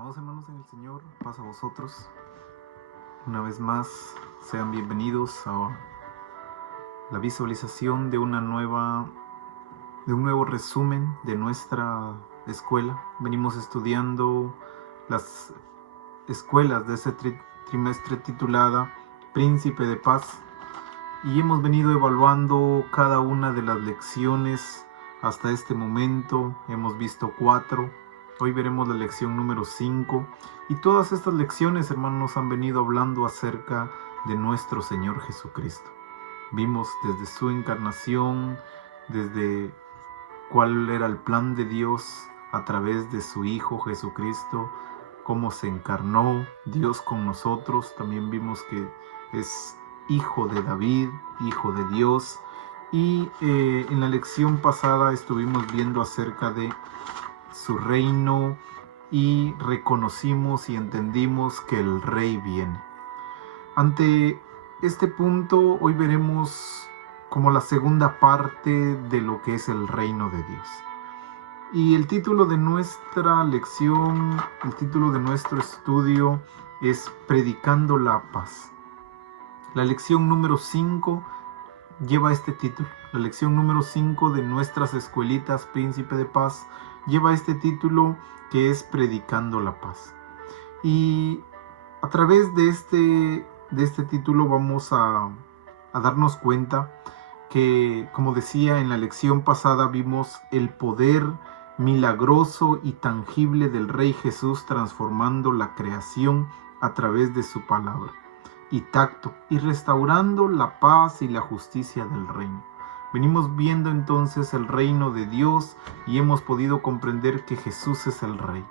Amados hermanos en el Señor, paz a vosotros. Una vez más, sean bienvenidos a la visualización de un nuevo resumen de nuestra escuela. Venimos estudiando las escuelas de ese trimestre titulada Príncipe de Paz y hemos venido evaluando cada una de las lecciones hasta este momento. Hemos visto 4. Hoy veremos la lección número 5 y todas estas lecciones, hermanos, nos han venido hablando acerca de nuestro Señor Jesucristo. Vimos desde su encarnación, desde cuál era el plan de Dios a través de su Hijo Jesucristo, cómo se encarnó Dios con nosotros. También vimos que es Hijo de David, Hijo de Dios. Y en la lección pasada estuvimos viendo acerca de su reino y reconocimos y entendimos que el Rey viene. Ante este punto, hoy veremos como la segunda parte de lo que es el reino de Dios. Y el título de nuestra lección, el título de nuestro estudio es Predicando la Paz. La lección número 5 lleva este título. La lección número 5 de nuestras escuelitas Príncipe de Paz lleva este título, que es Predicando la Paz. Y a través de este título vamos a darnos cuenta que, como decía en la lección pasada, vimos el poder milagroso y tangible del Rey Jesús transformando la creación a través de su palabra y tacto, y restaurando la paz y la justicia del reino. Venimos viendo entonces el reino de Dios y hemos podido comprender que Jesús es el Rey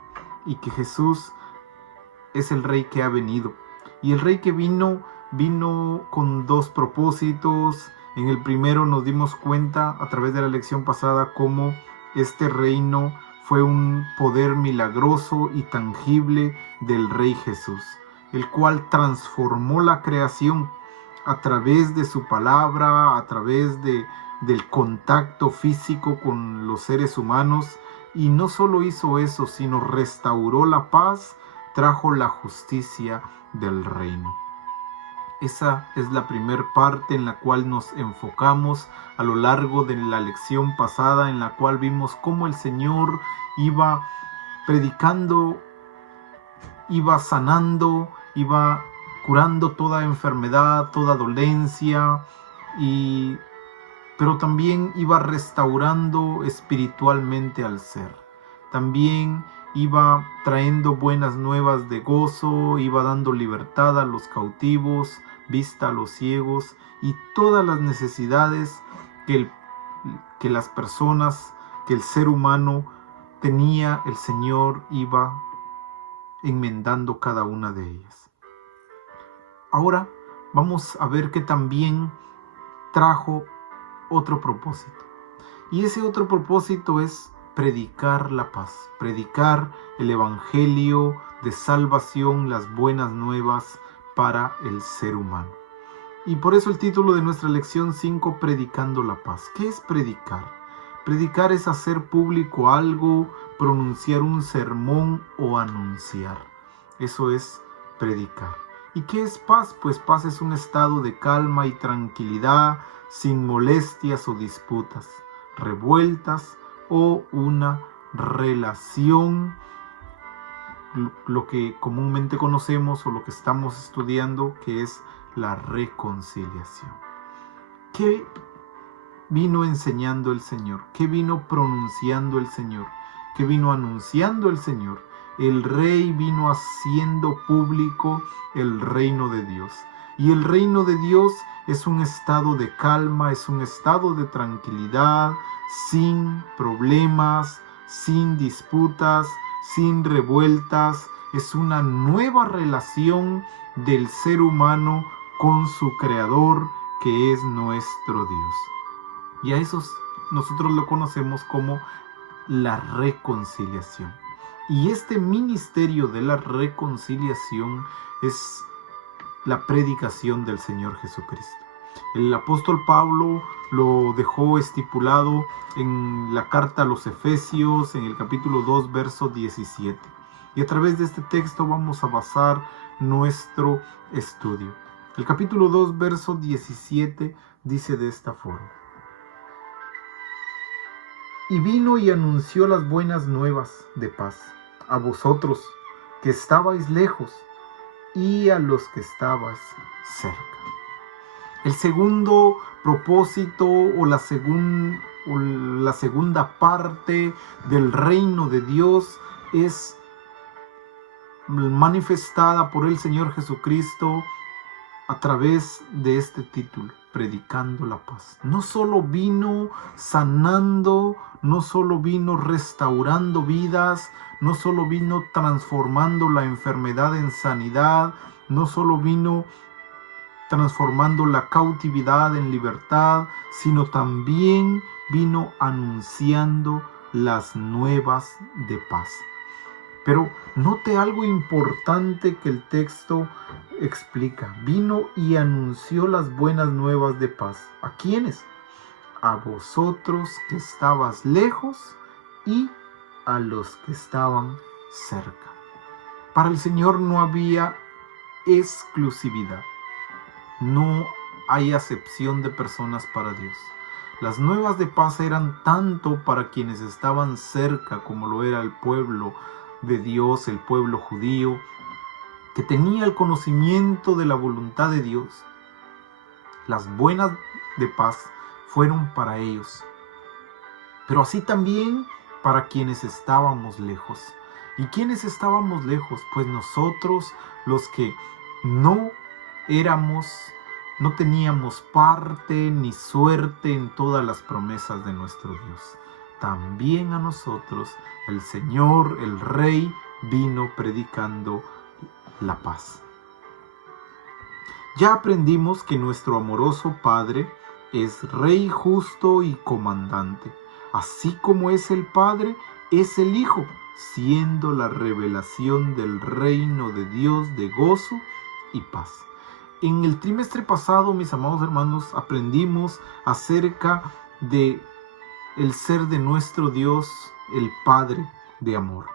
y que Jesús es el Rey que ha venido. Y el Rey que vino con 2 propósitos. En el primero nos dimos cuenta a través de la lección pasada cómo este reino fue un poder milagroso y tangible del Rey Jesús, el cual transformó la creación a través de su palabra, a través del contacto físico con los seres humanos. Y no solo hizo eso, sino restauró la paz, trajo la justicia del reino. Esa es la primera parte en la cual nos enfocamos a lo largo de la lección pasada, en la cual vimos cómo el Señor iba predicando, iba sanando, iba curando toda enfermedad, toda dolencia, pero también iba restaurando espiritualmente al ser. También iba trayendo buenas nuevas de gozo, iba dando libertad a los cautivos, vista a los ciegos, y todas las necesidades que las personas, que el ser humano tenía, el Señor iba enmendando cada una de ellas. Ahora vamos a ver que también trajo otro propósito. Y ese otro propósito es predicar la paz, predicar el evangelio de salvación, las buenas nuevas para el ser humano. Y por eso el título de nuestra lección 5, Predicando la Paz. ¿Qué es predicar? Predicar es hacer público algo, pronunciar un sermón o anunciar. Eso es predicar. ¿Y qué es paz? Pues paz es un estado de calma y tranquilidad, sin molestias o disputas, revueltas o una relación, lo que comúnmente conocemos o lo que estamos estudiando, que es la reconciliación. ¿Qué vino enseñando el Señor? ¿Qué vino pronunciando el Señor? ¿Qué vino anunciando el Señor? El Rey vino haciendo público el reino de Dios. Y el reino de Dios es un estado de calma, es un estado de tranquilidad, sin problemas, sin disputas, sin revueltas. Es una nueva relación del ser humano con su Creador, que es nuestro Dios. Y a eso nosotros lo conocemos como la reconciliación. Y este ministerio de la reconciliación es la predicación del Señor Jesucristo. El apóstol Pablo lo dejó estipulado en la carta a los Efesios, en el capítulo 2, verso 17. Y a través de este texto vamos a basar nuestro estudio. El capítulo 2, verso 17 dice de esta forma: y vino y anunció las buenas nuevas de paz a vosotros que estabais lejos y a los que estabais cerca. El segundo propósito o la segunda parte del reino de Dios es manifestada por el Señor Jesucristo a través de este título, predicando la paz. No solo vino sanando, no solo vino restaurando vidas, no solo vino transformando la enfermedad en sanidad, no solo vino transformando la cautividad en libertad, sino también vino anunciando las nuevas de paz. Pero note algo importante que el texto explica. Vino y anunció las buenas nuevas de paz. ¿A quiénes? A vosotros que estabas lejos y a los que estaban cerca. Para el Señor no había exclusividad. No hay acepción de personas para Dios. Las nuevas de paz eran tanto para quienes estaban cerca como lo era el pueblo de Dios, el pueblo judío, que tenía el conocimiento de la voluntad de Dios. Las buenas de paz fueron para ellos, pero así también para quienes estábamos lejos. ¿Y quiénes estábamos lejos? Pues nosotros, los que no teníamos parte ni suerte en todas las promesas de nuestro Dios. También a nosotros el Señor, el Rey, vino predicando la paz. Ya aprendimos que nuestro amoroso Padre es Rey justo y comandante. Así como es el Padre, es el Hijo, siendo la revelación del reino de Dios de gozo y paz. En el trimestre pasado, mis amados hermanos, aprendimos acerca de el ser de nuestro Dios, el Padre de amor.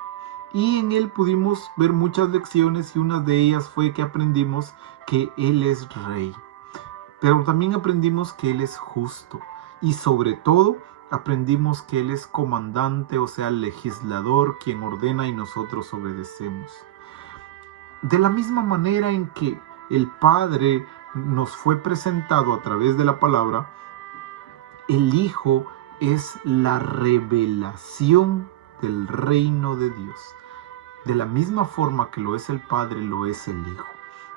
Y en él pudimos ver muchas lecciones y una de ellas fue que aprendimos que Él es Rey. Pero también aprendimos que Él es justo. Y sobre todo aprendimos que Él es comandante, o sea, legislador, quien ordena y nosotros obedecemos. De la misma manera en que el Padre nos fue presentado a través de la palabra, el Hijo es la revelación del reino de Dios. De la misma forma que lo es el Padre, lo es el Hijo.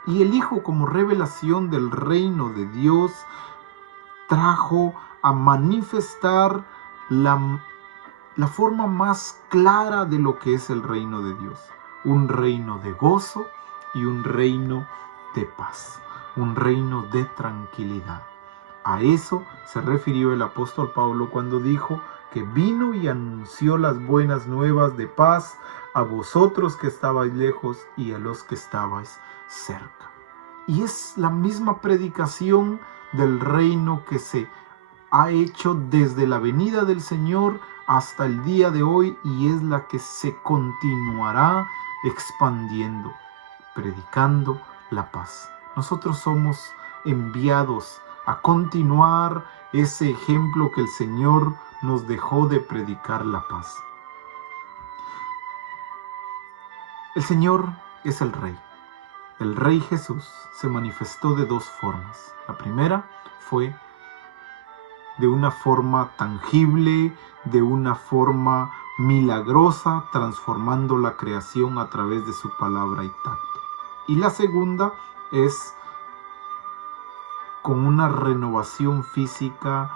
Y el Hijo, como revelación del reino de Dios, trajo a manifestar la forma más clara de lo que es el reino de Dios. Un reino de gozo y un reino de paz. Un reino de tranquilidad. A eso se refirió el apóstol Pablo cuando dijo que vino y anunció las buenas nuevas de paz a vosotros que estabais lejos y a los que estabais cerca. Y es la misma predicación del reino que se ha hecho desde la venida del Señor hasta el día de hoy y es la que se continuará expandiendo, predicando la paz. Nosotros somos enviados a continuar ese ejemplo que el Señor nos dejó de predicar la paz. El Señor es el Rey. El Rey Jesús se manifestó de dos formas. La primera fue de una forma tangible, de una forma milagrosa, transformando la creación a través de su palabra y tacto. Y la segunda es con una renovación física,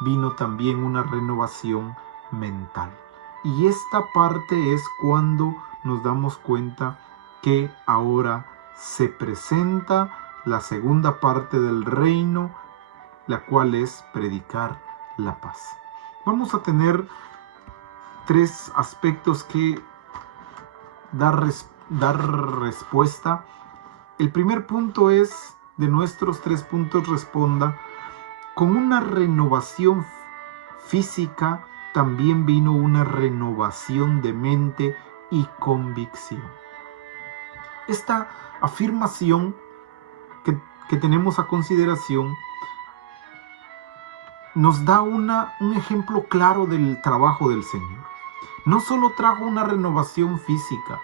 vino también una renovación mental. Y esta parte es cuando nos damos cuenta que ahora se presenta la segunda parte del reino, la cual es predicar la paz. Vamos a tener tres aspectos que dar respuesta. El primer punto es, de nuestros 3 puntos, responda: con una renovación física también vino una renovación de mente y convicción. Esta afirmación que tenemos a consideración nos da un ejemplo claro del trabajo del Señor. No solo trajo una renovación física,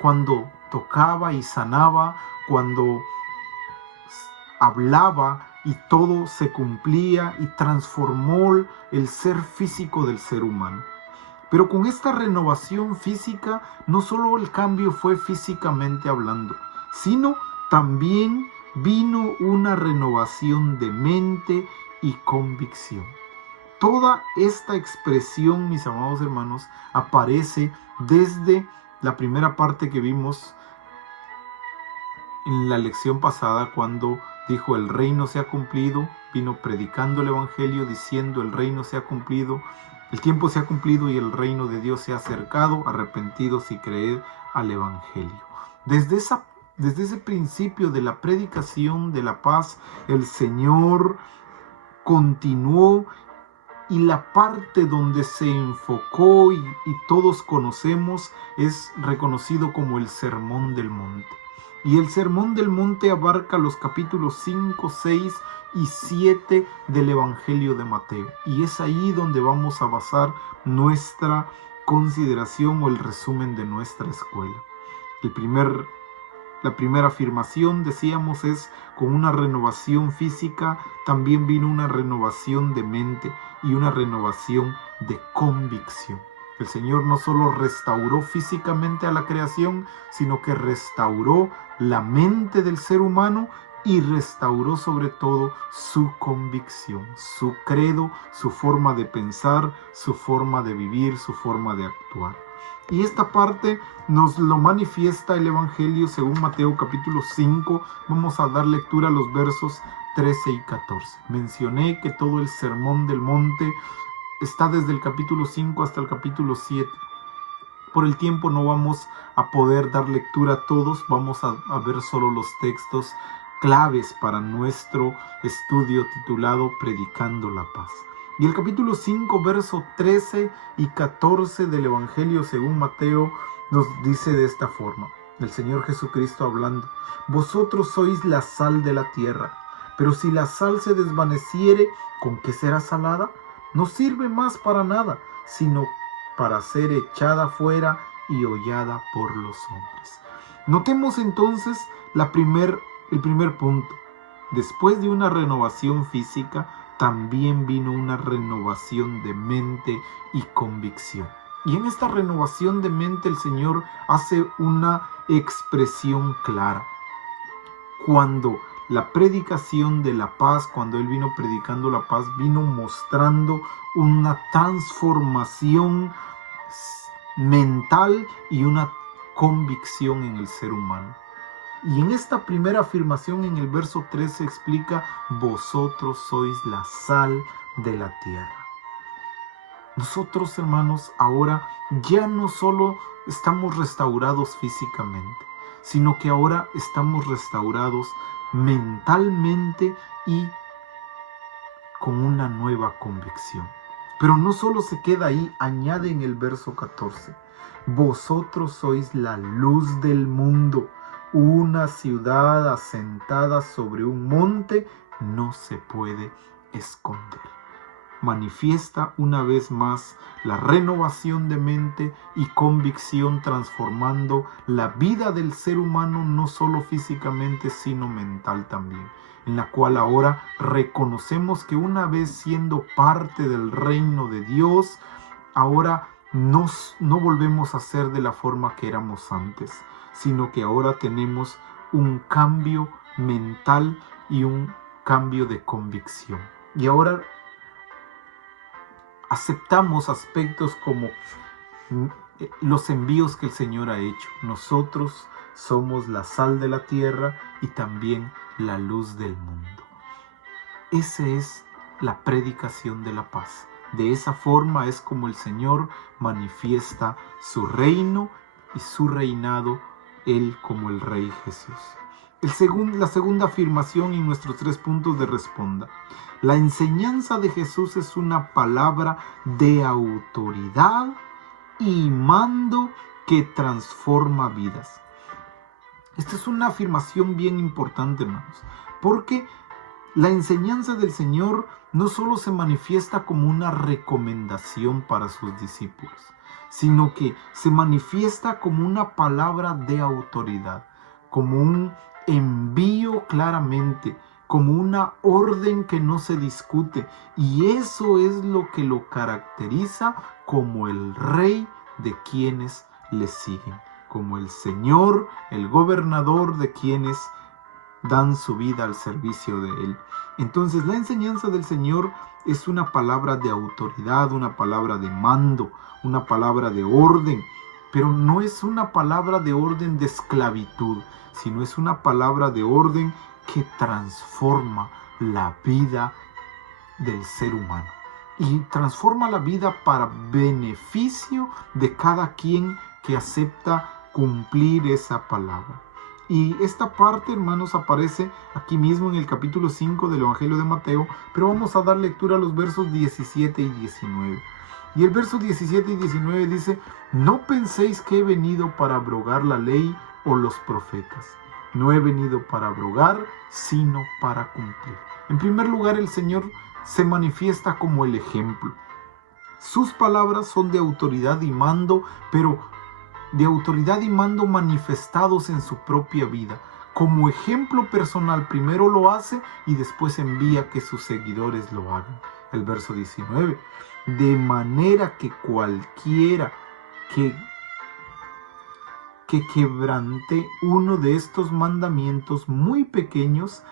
cuando tocaba y sanaba, cuando hablaba y todo se cumplía y transformó el ser físico del ser humano. Pero con esta renovación física, no solo el cambio fue físicamente hablando, sino también vino una renovación de mente y convicción. Toda esta expresión, mis amados hermanos, aparece desde la primera parte que vimos en la lección pasada, cuando dijo: el reino se ha cumplido. Vino predicando el evangelio diciendo: el reino se ha cumplido, el tiempo se ha cumplido y el reino de Dios se ha acercado, arrepentidos y creed al evangelio. Desde ese principio de la predicación de la paz, el Señor continuó, y la parte donde se enfocó y todos conocemos es reconocido como el Sermón del Monte. Y el Sermón del Monte abarca los capítulos 5, 6 y 7 del Evangelio de Mateo. Y es ahí donde vamos a basar nuestra consideración o el resumen de nuestra escuela. La primera afirmación, decíamos, es: con una renovación física también vino una renovación de mente y una renovación de convicción. El Señor no solo restauró físicamente a la creación, sino que restauró la mente del ser humano y restauró sobre todo su convicción, su credo, su forma de pensar, su forma de vivir, su forma de actuar. Y esta parte nos lo manifiesta el Evangelio según Mateo capítulo 5. Vamos a dar lectura a los versos 13 y 14. Mencioné que todo el Sermón del Monte está desde el capítulo 5 hasta el capítulo 7. Por el tiempo no vamos a poder dar lectura a todos, vamos a ver solo los textos claves para nuestro estudio titulado Predicando la Paz. Y el capítulo 5, verso 13 y 14 del Evangelio según Mateo nos dice de esta forma, el Señor Jesucristo hablando: vosotros sois la sal de la tierra, pero si la sal se desvaneciere, ¿con qué será salada? No sirve más para nada, sino para ser echada fuera y hollada por los hombres. Notemos entonces el primer punto. Después de una renovación física, también vino una renovación de mente y convicción. Y en esta renovación de mente el Señor hace una expresión clara. Cuando la predicación de la paz, cuando Él vino predicando la paz, vino mostrando una transformación mental y una convicción en el ser humano. Y en esta primera afirmación, en el verso 13, explica: vosotros sois la sal de la tierra. Nosotros, hermanos, ahora ya no solo estamos restaurados físicamente, sino que ahora estamos restaurados mentalmente y con una nueva convicción. Pero no solo se queda ahí, añade en el verso 14: vosotros sois la luz del mundo. Una ciudad asentada sobre un monte no se puede esconder. Manifiesta una vez más la renovación de mente y convicción, transformando la vida del ser humano no solo físicamente, sino mental también, en la cual ahora reconocemos que una vez siendo parte del reino de Dios, ahora no volvemos a ser de la forma que éramos antes, sino que ahora tenemos un cambio mental y un cambio de convicción. Y ahora aceptamos aspectos como los envíos que el Señor ha hecho. Nosotros somos la sal de la tierra y también la luz del mundo. Esa es la predicación de la paz. De esa forma es como el Señor manifiesta su reino y su reinado, Él como el Rey Jesús. La segunda afirmación en nuestros 3 puntos de responda. La enseñanza de Jesús es una palabra de autoridad y mando que transforma vidas. Esta es una afirmación bien importante, hermanos, porque la enseñanza del Señor no solo se manifiesta como una recomendación para sus discípulos, sino que se manifiesta como una palabra de autoridad, como un envío claramente, como una orden que no se discute. Y eso es lo que lo caracteriza como el rey de quienes le siguen, como el Señor, el gobernador de quienes dan su vida al servicio de Él. Entonces, la enseñanza del Señor es una palabra de autoridad, una palabra de mando, una palabra de orden, pero no es una palabra de orden de esclavitud, sino es una palabra de orden que transforma la vida del ser humano y transforma la vida para beneficio de cada quien que acepta cumplir esa palabra. Y esta parte, hermanos, aparece aquí mismo en el capítulo 5 del Evangelio de Mateo, pero vamos a dar lectura a los versos 17 y 19. Y el verso 17 y 19 dice: no penséis que he venido para abrogar la ley o los profetas. No he venido para abrogar, sino para cumplir. En primer lugar, el Señor se manifiesta como el ejemplo. Sus palabras son de autoridad y mando, pero de autoridad y mando manifestados en su propia vida. Como ejemplo personal, primero lo hace y después envía que sus seguidores lo hagan. El verso 19. De manera que cualquiera que quebrante uno de estos mandamientos muy pequeños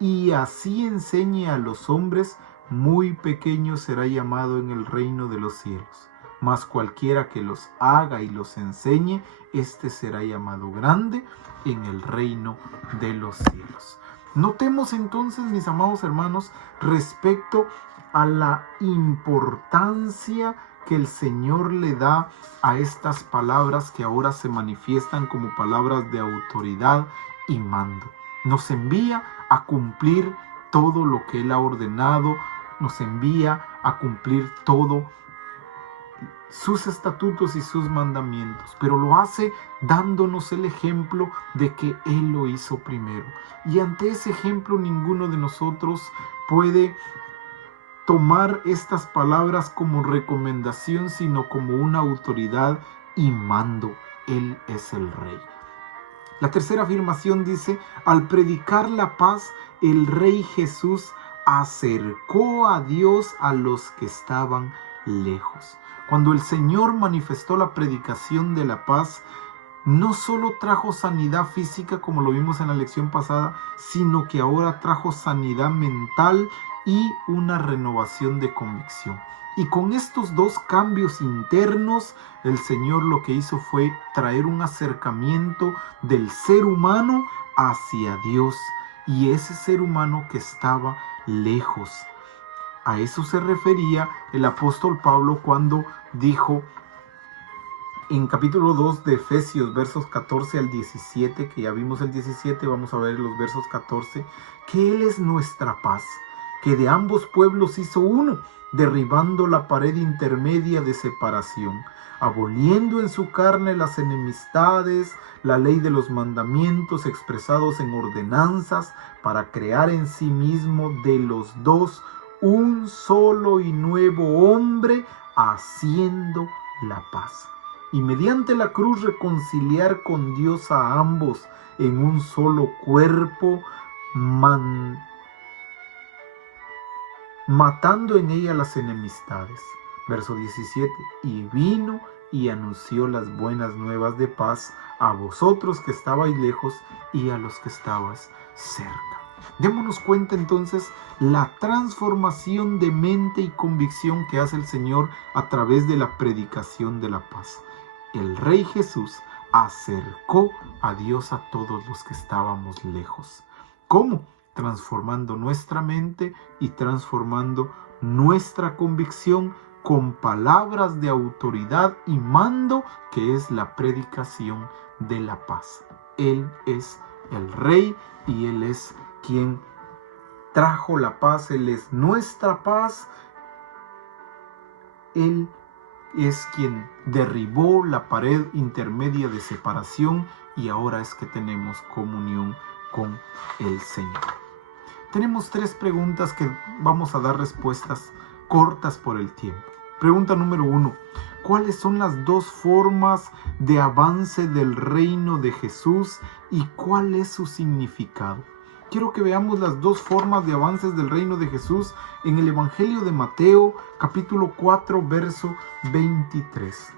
y así enseñe a los hombres, muy pequeño será llamado en el reino de los cielos. Mas cualquiera que los haga y los enseñe, éste será llamado grande en el reino de los cielos. Notemos entonces, mis amados hermanos, respecto a la importancia que el Señor le da a estas palabras que ahora se manifiestan como palabras de autoridad y mando. Nos envía a cumplir todo lo que Él ha ordenado, nos envía a cumplir todo sus estatutos y sus mandamientos, pero lo hace dándonos el ejemplo de que Él lo hizo primero. Y ante ese ejemplo ninguno de nosotros puede tomar estas palabras como recomendación, sino como una autoridad y mando. Él es el Rey. La tercera afirmación dice: al predicar la paz, el Rey Jesús acercó a Dios a los que estaban lejos. Cuando el Señor manifestó la predicación de la paz, no solo trajo sanidad física como lo vimos en la lección pasada, sino que ahora trajo sanidad mental y una renovación de convicción. Y con estos dos cambios internos, el Señor lo que hizo fue traer un acercamiento del ser humano hacia Dios, y ese ser humano que estaba lejos. A eso se refería el apóstol Pablo cuando dijo en capítulo 2 de Efesios, versos 14 al 17, que ya vimos el 17, vamos a ver los versos 14, que Él es nuestra paz, que de ambos pueblos hizo uno, derribando la pared intermedia de separación, aboliendo en su carne las enemistades, la ley de los mandamientos expresados en ordenanzas, para crear en sí mismo de los dos un solo y nuevo hombre, haciendo la paz. Y mediante la cruz reconciliar con Dios a ambos en un solo cuerpo, matando en ella las enemistades. Verso 17. Y vino y anunció las buenas nuevas de paz a vosotros que estabais lejos y a los que estabais cerca. Démonos cuenta entonces la transformación de mente y convicción que hace el Señor a través de la predicación de la paz. El Rey Jesús acercó a Dios a todos los que estábamos lejos. ¿Cómo? Transformando nuestra mente y transformando nuestra convicción con palabras de autoridad y mando, que es la predicación de la paz. Él es el Rey y Él es quien trajo la paz. Él es nuestra paz. Él es quien derribó la pared intermedia de separación y ahora es que tenemos comunión con el Señor. Tenemos 3 preguntas que vamos a dar respuestas cortas por el tiempo. Pregunta número 1. ¿Cuáles son las 2 formas de avance del reino de Jesús y cuál es su significado? Quiero que veamos las 2 formas de avances del reino de Jesús en el Evangelio de Mateo, capítulo 4, verso 23.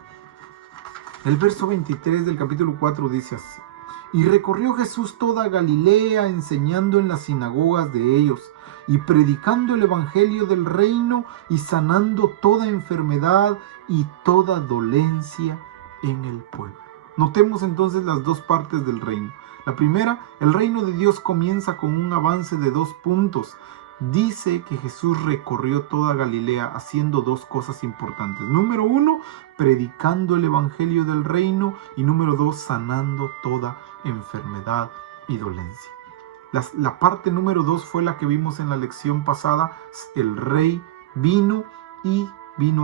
El verso 23 del capítulo 4 dice así: Y recorrió Jesús toda Galilea, enseñando en las sinagogas de ellos, y predicando el evangelio del reino, y sanando toda enfermedad y toda dolencia en el pueblo. Notemos entonces las 2 partes del reino. La primera, el reino de Dios comienza con un avance de 2 puntos. Dice que Jesús recorrió toda Galilea haciendo 2 cosas importantes. Número 1, predicando el evangelio del reino, y número 2, sanando toda enfermedad y dolencia. La parte número 2 fue la que vimos en la lección pasada. El rey vino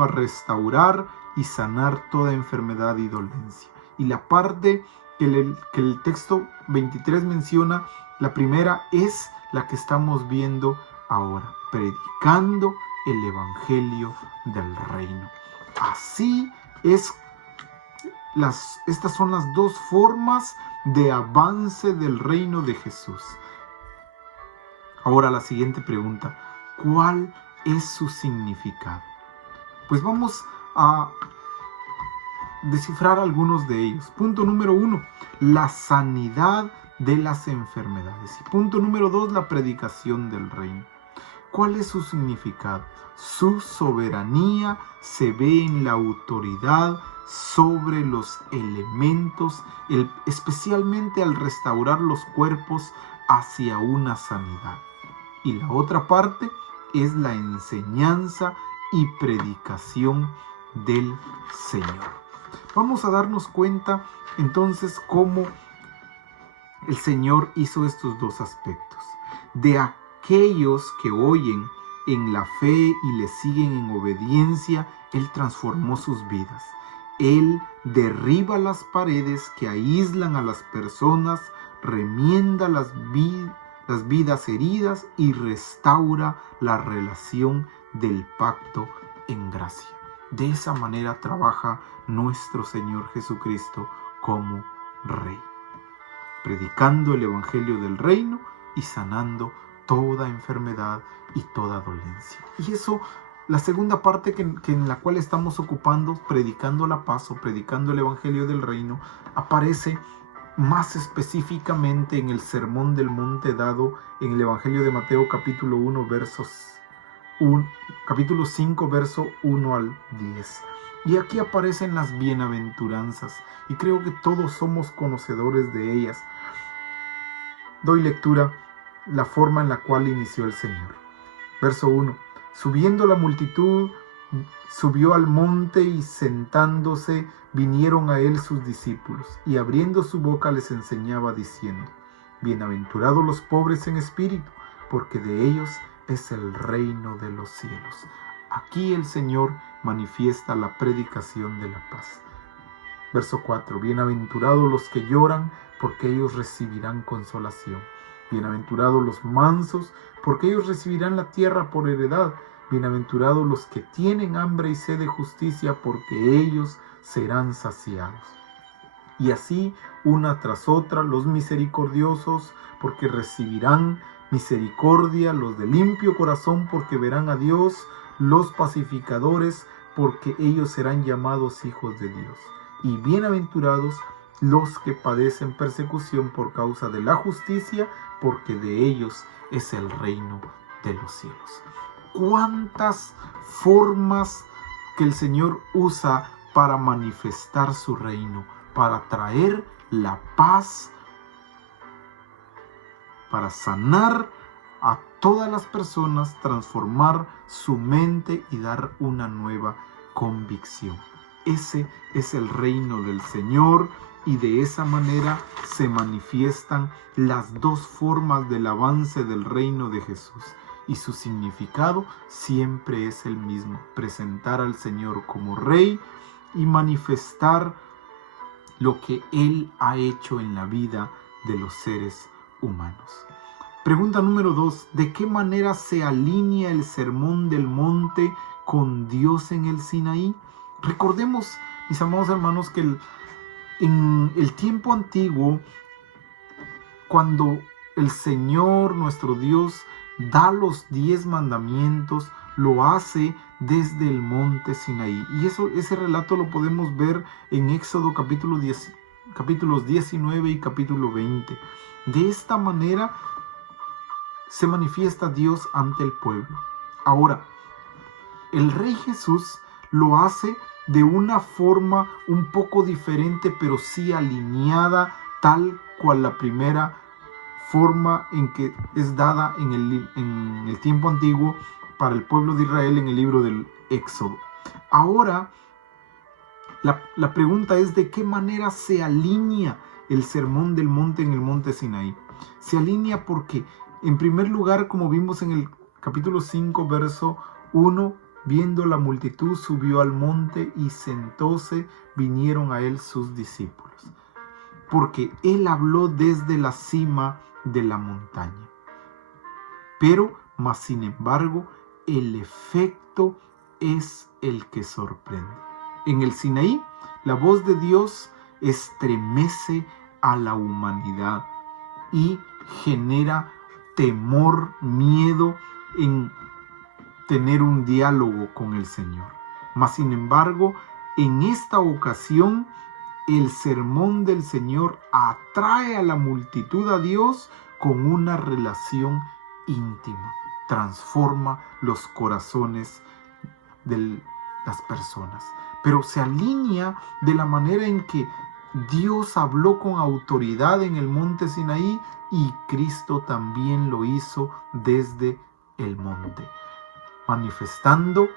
a restaurar y sanar toda enfermedad y dolencia. Y la parte que el texto 23 menciona, la primera es la que estamos viendo ahora, predicando el evangelio del reino. Así es, estas son las 2 formas de avance del reino de Jesús. Ahora la siguiente pregunta: ¿cuál es su significado? Pues vamos a descifrar algunos de ellos. Punto número 1, la sanidad de las enfermedades. Y punto número 2, la predicación del reino. ¿Cuál es su significado? Su soberanía se ve en la autoridad sobre los elementos, especialmente al restaurar los cuerpos hacia una sanidad. Y la otra parte es la enseñanza y predicación del Señor. Vamos a darnos cuenta entonces cómo el Señor hizo estos 2 aspectos. De aquellos que oyen en la fe y le siguen en obediencia, Él transformó sus vidas. Él derriba las paredes que aíslan a las personas, remienda las vidas heridas y restaura la relación del pacto en gracia. De esa manera trabaja nuestro Señor Jesucristo como Rey, predicando el evangelio del reino y sanando toda enfermedad y toda dolencia. Y eso, la segunda parte en la cual estamos ocupando, predicando la paz o predicando el evangelio del reino, aparece más específicamente en el Sermón del Monte dado en el Evangelio de Mateo capítulo 5, verso 1 al 10. Y aquí aparecen las bienaventuranzas, y creo que todos somos conocedores de ellas. Doy lectura la forma en la cual inició el Señor. Verso 1. Subiendo la multitud, subió al monte y sentándose, vinieron a él sus discípulos, y abriendo su boca les enseñaba diciendo: Bienaventurados los pobres en espíritu, porque de ellos es el reino de los cielos. Aquí el Señor manifiesta la predicación de la paz. Verso 4. Bienaventurados los que lloran, porque ellos recibirán consolación. Bienaventurados los mansos, porque ellos recibirán la tierra por heredad. Bienaventurados los que tienen hambre y sed de justicia, porque ellos serán saciados. Y así, una tras otra, los misericordiosos, porque recibirán misericordia, los de limpio corazón, porque verán a Dios, los pacificadores, porque ellos serán llamados hijos de Dios. Y bienaventurados los que padecen persecución por causa de la justicia, porque de ellos es el reino de los cielos. ¿Cuántas formas que el Señor usa para manifestar su reino, para traer la paz, para sanar a todas las personas, transformar su mente y dar una nueva convicción? Ese es el reino del Señor, y de esa manera se manifiestan las 2 formas del avance del reino de Jesús. y su significado siempre es el mismo: presentar al Señor como Rey y manifestar lo que Él ha hecho en la vida de los seres humanos. Pregunta número 2. ¿De qué manera se alinea el Sermón del Monte con Dios en el Sinaí? Recordemos, mis amados hermanos, que en el tiempo antiguo, cuando el Señor, nuestro Dios, da los 10 mandamientos, lo hace desde el monte Sinaí. Y ese relato lo podemos ver en Éxodo capítulos 19 y capítulo 20. De esta manera se manifiesta Dios ante el pueblo. Ahora, el Rey Jesús lo hace de una forma un poco diferente, pero sí alineada, tal cual la primera forma en que es dada en el tiempo antiguo para el pueblo de Israel en el libro del Éxodo. Ahora, la pregunta es: ¿de qué manera se alinea el Sermón del Monte en el monte Sinaí? Se alinea porque, en primer lugar, como vimos en el capítulo 5, verso 1, viendo la multitud, subió al monte y sentóse, vinieron a él sus discípulos. Porque él habló desde la cima de la montaña. Pero, más sin embargo, el efecto es el que sorprende. En el Sinaí, la voz de Dios estremece a la humanidad y genera temor, miedo en tener un diálogo con el Señor. Mas sin embargo, en esta ocasión, el sermón del Señor atrae a la multitud a Dios con una relación íntima. Transforma los corazones de las personas. Pero se alinea de la manera en que Dios habló con autoridad en el monte Sinaí y Cristo también lo hizo desde el monte, manifestando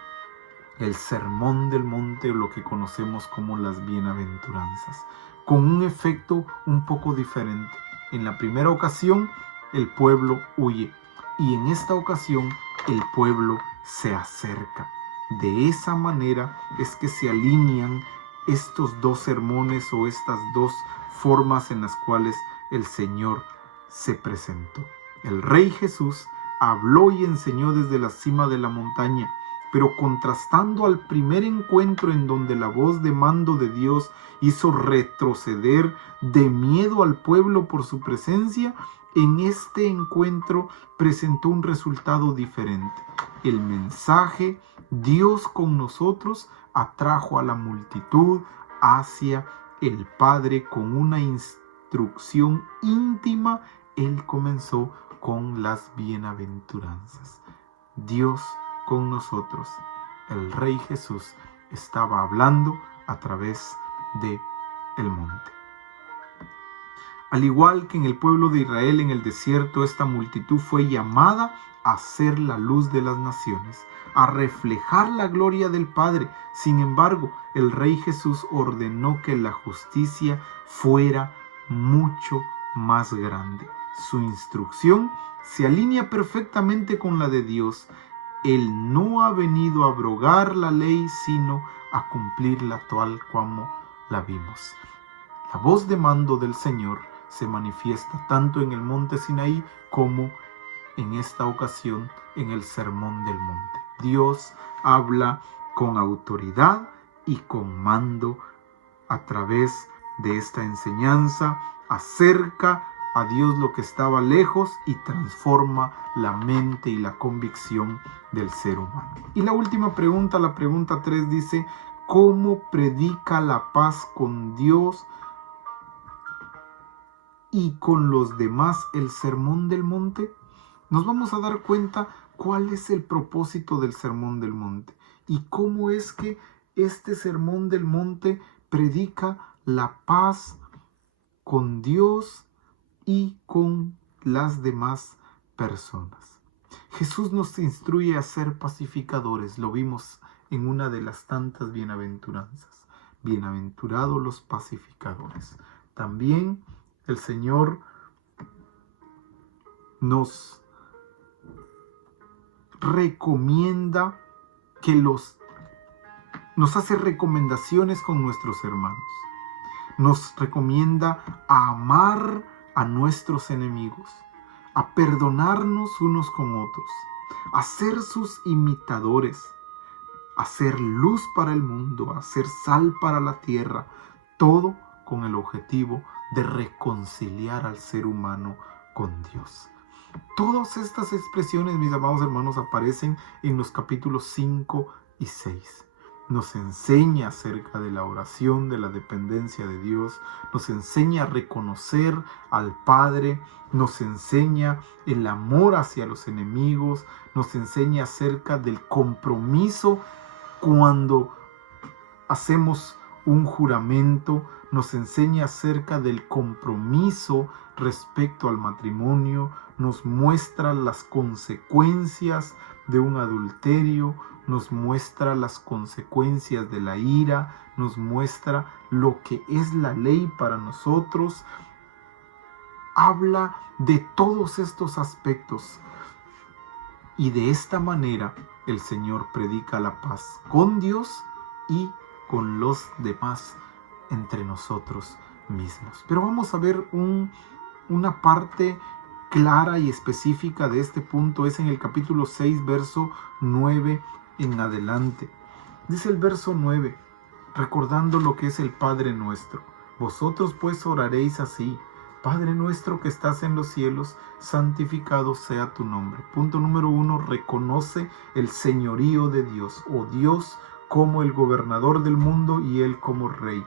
el sermón del monte, lo que conocemos como las bienaventuranzas, con un efecto un poco diferente. En la primera ocasión, el pueblo huye, y en esta ocasión, el pueblo se acerca. De esa manera es que se alinean estos dos sermones o estas dos formas en las cuales el Señor se presentó. El Rey Jesús habló y enseñó desde la cima de la montaña, pero contrastando al primer encuentro en donde la voz de mando de Dios hizo retroceder de miedo al pueblo por su presencia, en este encuentro presentó un resultado diferente. El mensaje Dios con nosotros atrajo a la multitud hacia el Padre con una instrucción íntima. Él comenzó con las bienaventuranzas. Dios con nosotros. El Rey Jesús estaba hablando a través de el monte. Al igual que en el pueblo de Israel en el desierto, esta multitud fue llamada a ser la luz de las naciones, a reflejar la gloria del Padre. Sin embargo, el Rey Jesús ordenó que la justicia fuera mucho más grande. Su instrucción se alinea perfectamente con la de Dios. Él no ha venido a abrogar la ley, sino a cumplirla tal como la vimos. La voz de mando del Señor se manifiesta tanto en el monte Sinaí como en esta ocasión en el Sermón del Monte. Dios habla con autoridad y con mando a través de esta enseñanza, acerca a Dios lo que estaba lejos y transforma la mente y la convicción del ser humano. Y la última pregunta, la pregunta 3, dice: ¿cómo predica la paz con Dios y con los demás el Sermón del Monte? Nos vamos a dar cuenta cuál es el propósito del Sermón del Monte y cómo es que este Sermón del Monte predica la paz con Dios y con las demás personas. Jesús nos instruye a ser pacificadores, lo vimos en una de las tantas bienaventuranzas. Bienaventurados los pacificadores. También el Señor nos recomienda nos hace recomendaciones con nuestros hermanos. Nos recomienda a amar a nuestros enemigos, a perdonarnos unos con otros, a ser sus imitadores, a ser luz para el mundo, a ser sal para la tierra, todo con el objetivo de reconciliar al ser humano con Dios. Todas estas expresiones, mis amados hermanos, aparecen en los capítulos 5 y 6. Nos enseña acerca de la oración, de la dependencia de Dios, nos enseña a reconocer al Padre, nos enseña el amor hacia los enemigos, nos enseña acerca del compromiso cuando hacemos un juramento, nos enseña acerca del compromiso respecto al matrimonio, nos muestra las consecuencias de un adulterio, nos muestra las consecuencias de la ira, nos muestra lo que es la ley para nosotros. Habla de todos estos aspectos y de esta manera el Señor predica la paz con Dios y con los demás entre nosotros mismos. Pero vamos a ver una parte clara y específica de este punto. Es en el capítulo 6, verso 9 en adelante. Dice el verso 9, recordando lo que es el Padre nuestro. Vosotros pues oraréis así: Padre nuestro que estás en los cielos, santificado sea tu nombre. Punto número 1, reconoce el señorío de Dios, o Dios como el gobernador del mundo y Él como rey.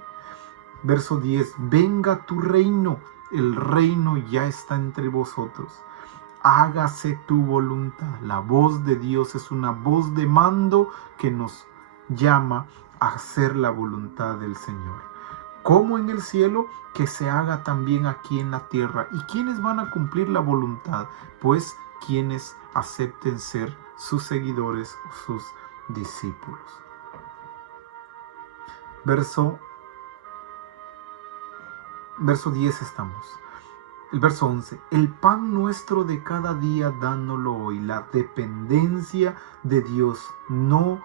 Verso 10, venga tu reino, el reino ya está entre vosotros. Hágase tu voluntad. La voz de Dios es una voz de mando que nos llama a hacer la voluntad del Señor. Como en el cielo, que se haga también aquí en la tierra. ¿Y quiénes van a cumplir la voluntad? Pues quienes acepten ser sus seguidores o sus discípulos. Verso 10 estamos. El verso 11, el pan nuestro de cada día dánoslo hoy. La dependencia de Dios no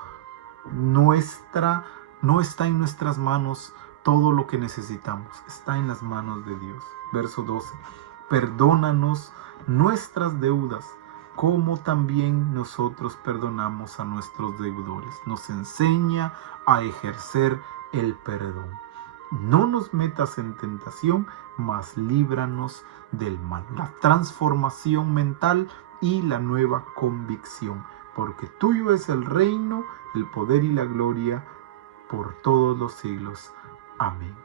está en nuestras manos. Todo lo que necesitamos está en las manos de Dios. Verso 12, perdónanos nuestras deudas, como también nosotros perdonamos a nuestros deudores. Nos enseña a ejercer el perdón. No nos metas en tentación, mas líbranos del mal. La transformación mental y la nueva convicción. Porque tuyo es el reino, el poder y la gloria por todos los siglos. Amén.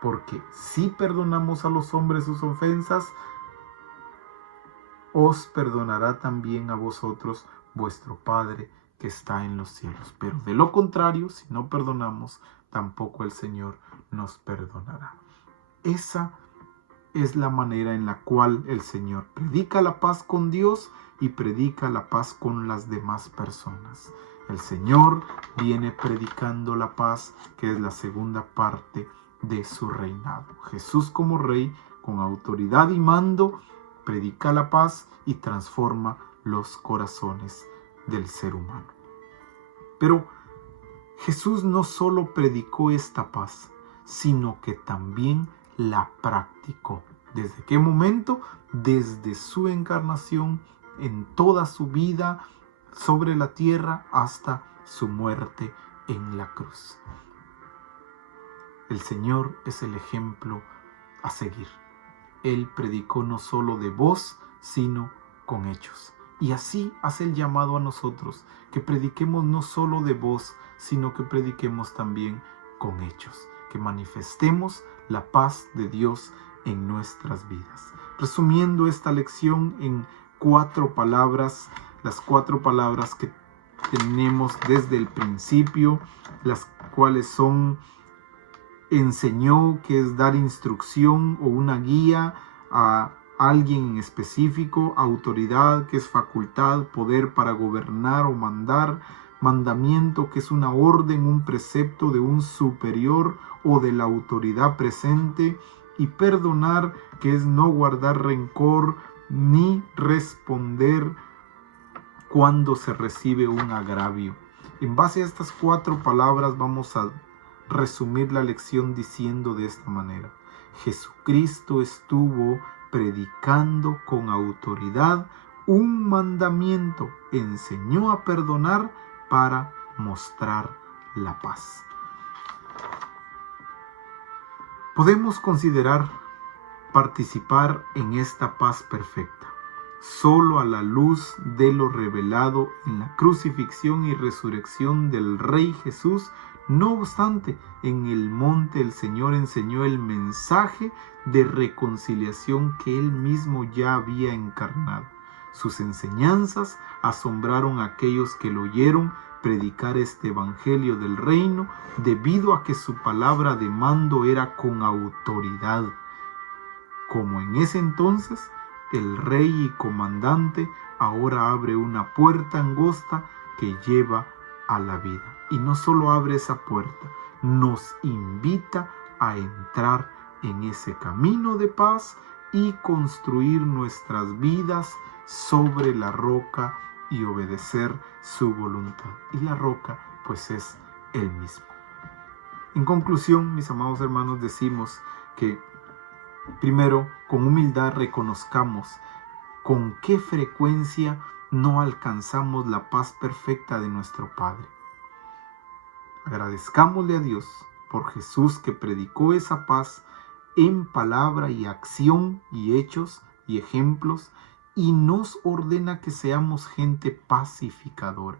Porque si perdonamos a los hombres sus ofensas, os perdonará también a vosotros vuestro Padre que está en los cielos. Pero de lo contrario, si no perdonamos, tampoco el Señor nos perdonará. Esa es la manera en la cual el Señor predica la paz con Dios y predica la paz con las demás personas. El Señor viene predicando la paz, que es la segunda parte de su reinado. Jesús como rey, con autoridad y mando, predica la paz y transforma los corazones del ser humano. Pero Jesús no solo predicó esta paz, sino que también la practicó. ¿Desde qué momento? Desde su encarnación, en toda su vida sobre la tierra hasta su muerte en la cruz. El Señor es el ejemplo a seguir. Él predicó no solo de voz, sino con hechos. Y así hace el llamado a nosotros, que prediquemos no solo de voz, sino que prediquemos también con hechos, que manifestemos la paz de Dios en nuestras vidas. Resumiendo esta lección en 4 palabras, las 4 palabras que tenemos desde el principio, las cuales son: enseñó, que es dar instrucción o una guía a alguien en específico; autoridad, que es facultad, poder para gobernar o mandar; mandamiento, que es una orden, un precepto de un superior o de la autoridad presente; y perdonar, que es no guardar rencor ni responder cuando se recibe un agravio. En base a estas 4 palabras vamos a resumir la lección diciendo de esta manera: Jesucristo estuvo predicando con autoridad un mandamiento, enseñó a perdonar para mostrar la paz. Podemos considerar participar en esta paz perfecta solo a la luz de lo revelado en la crucifixión y resurrección del Rey Jesús. No obstante, en el monte el Señor enseñó el mensaje de reconciliación que Él mismo ya había encarnado. Sus enseñanzas asombraron a aquellos que lo oyeron predicar este evangelio del reino, debido a que su palabra de mando era con autoridad. Como en ese entonces, el rey y comandante ahora abre una puerta angosta que lleva a la vida. Y no solo abre esa puerta, nos invita a entrar en ese camino de paz y construir nuestras vidas sobre la roca y obedecer su voluntad. Y la roca, pues, es Él mismo. En conclusión, mis amados hermanos, decimos que primero, con humildad reconozcamos con qué frecuencia no alcanzamos la paz perfecta de nuestro Padre. Agradezcámosle a Dios por Jesús, que predicó esa paz en palabra y acción y hechos y ejemplos, y nos ordena que seamos gente pacificadora.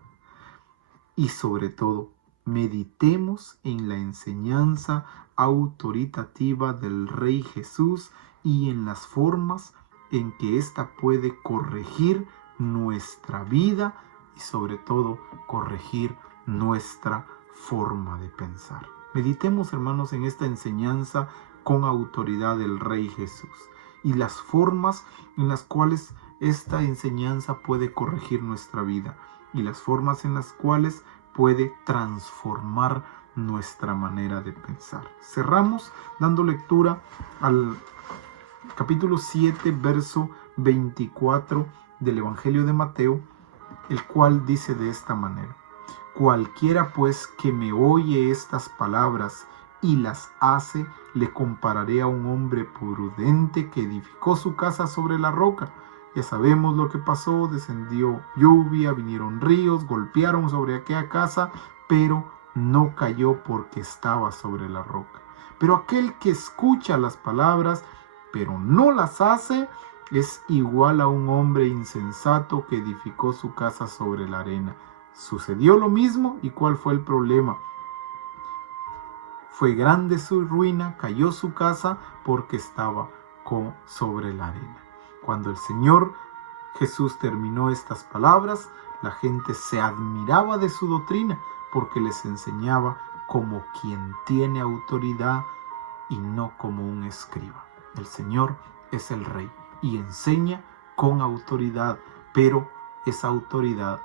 Y sobre todo, meditemos en la enseñanza autoritativa del Rey Jesús y en las formas en que ésta puede corregir nuestra vida y sobre todo corregir nuestra forma de pensar. Meditemos, hermanos, en esta enseñanza con autoridad del Rey Jesús y las formas en las cuales esta enseñanza puede corregir nuestra vida y las formas en las cuales puede transformar nuestra manera de pensar. Cerramos dando lectura al capítulo 7, verso 24 del Evangelio de Mateo, el cual dice de esta manera: Cualquiera pues que me oye estas palabras y las hace, le compararé a un hombre prudente que edificó su casa sobre la roca. Ya sabemos lo que pasó: descendió lluvia, vinieron ríos, golpearon sobre aquella casa, pero no cayó porque estaba sobre la roca. Pero aquel que escucha las palabras, pero no las hace, es igual a un hombre insensato que edificó su casa sobre la arena. Sucedió lo mismo. ¿Y cuál fue el problema? Fue grande su ruina, cayó su casa porque estaba sobre la arena. Cuando el Señor Jesús terminó estas palabras, la gente se admiraba de su doctrina porque les enseñaba como quien tiene autoridad y no como un escriba. El Señor es el Rey y enseña con autoridad, pero esa autoridad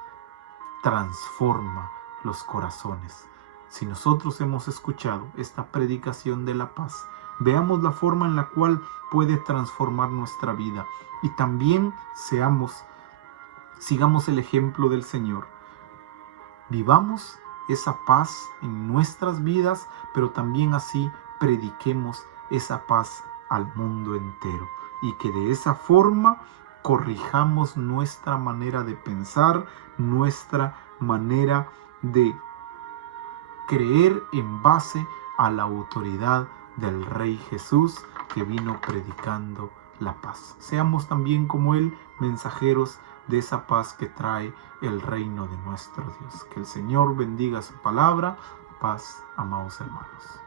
transforma los corazones. Si nosotros hemos escuchado esta predicación de la paz, veamos la forma en la cual puede transformar nuestra vida y también sigamos el ejemplo del Señor. Vivamos esa paz en nuestras vidas, pero también así prediquemos esa paz al mundo entero y que de esa forma corrijamos nuestra manera de pensar, nuestra manera de creer en base a la autoridad del Rey Jesús, que vino predicando la paz. Seamos también como Él, mensajeros de esa paz que trae el reino de nuestro Dios. Que el Señor bendiga su palabra. Paz, amados hermanos.